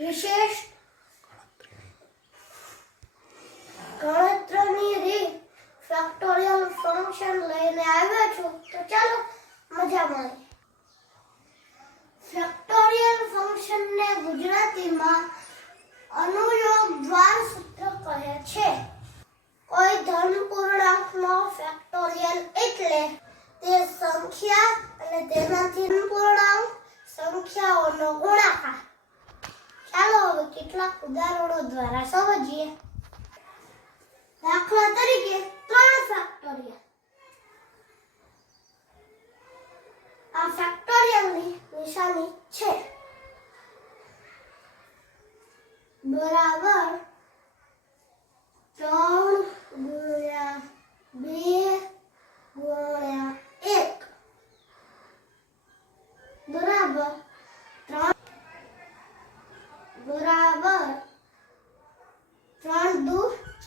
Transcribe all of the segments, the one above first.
વિશેષ ગણતરીની રીત ફેક્ટોરિયલ ફંક્શન લઈને આવ્યો છું. તો ચાલો મજા માણીએ ફેક્ટોરિયલ ફંક્શનને ગુજરાતીમાં અનુયોગ દ્વાર સૂત્ર કહે છે. કેટલાક ઉદાહરણો દ્વારા સમજીએ. દાખલા તરીકે ત્રણ ફેક્ટોરિયલ આ ફેક્ટોરિયલની નિશાની છે બરાબર ત્રણ ગુણ્યા બે ગુણ્યા એક બરાબર ત્રણ બરાબર ત્રણ દુ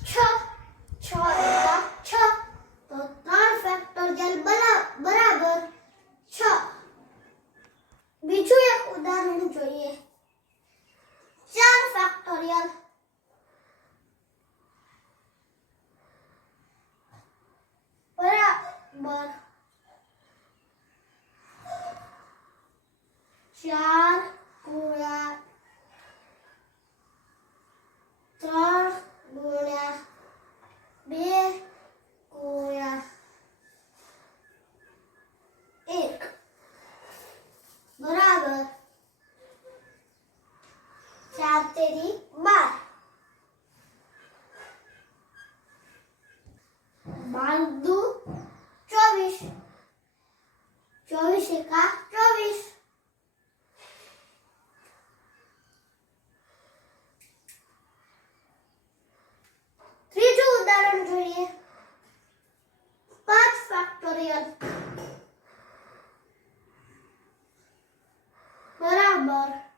છ છ એકા છ તો ત્રણ ફેક્ટોરિયલ બરાબર છ બીજું એક ઉદાહરણ જોઈએ ચાર ફેક્ટોરિયલ બરાબર ચાર ગુણ્યા ત્રણ ગુણ્યા બે ગુણ્યા એક બરાબર ચાર તેરી બાર બાર amor.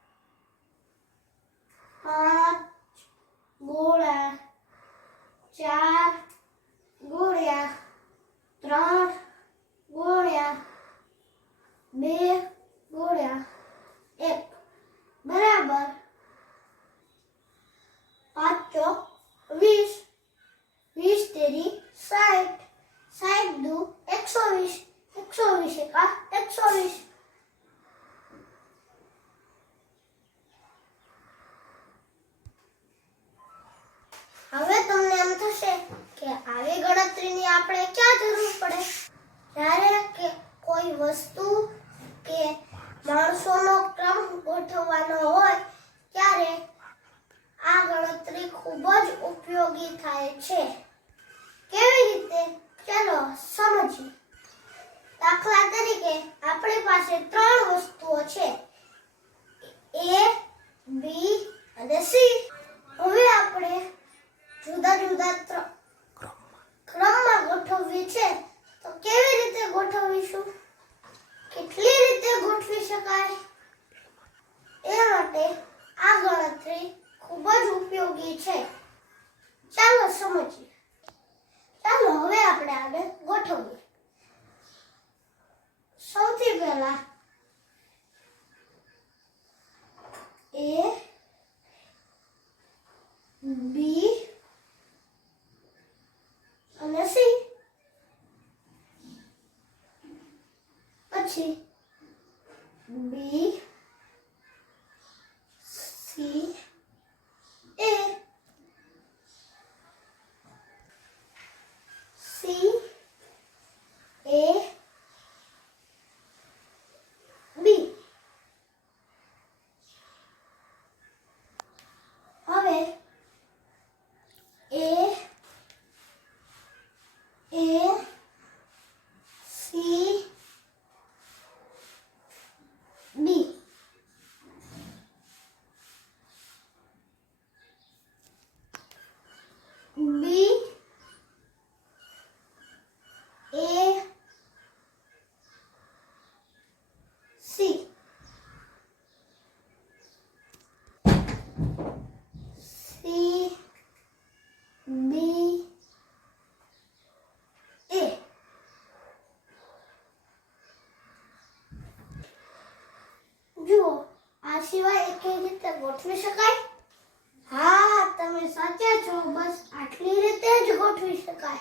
થશે કે આવી ગણતરીની આપણે ક્યાં જરૂર પડે? જ્યારે કે કોઈ વસ્તુ કે માણસોનો ક્રમ ગોઠવવાનો હોય, ત્યારે આ ગણતરી ખૂબ જ ઉપયોગી થાય છે. કેવી રીતે? ચાલો સમજીએ. દાખલા તરીકે આપણી પાસે ત્રણ વસ્તુઓ છે એ બી અને સી હવે આપણે જુદા જુદા ત્રણ ક્રમમાં ગોઠવવી છે તો કેવી રીતે ગોઠવીશું કેટલી રીતે ગોઠવી શકાય એ માટે આ ગણતરી ખૂબ જ ઉપયોગી છે ચાલો સમજીએ ચાલો હવે આપણે આગળ ગોઠવીએ સૌથી પહેલા એ બી અને સી પછી B C A C A B હવે A A C B B A C C B A સિવાય એકેય રીતે ગોઠવી શકાય? હા, તમે સાચા છો. બસ આટલી રીતે જ ગોઠવી શકાય.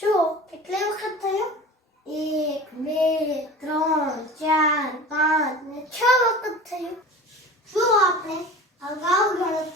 જો, કેટલી વખત થયો? એક, બે, ત્રણ, ચાર, પાંચ ને છ વખત થયું. શું આપણે અગાઉ ગણતરી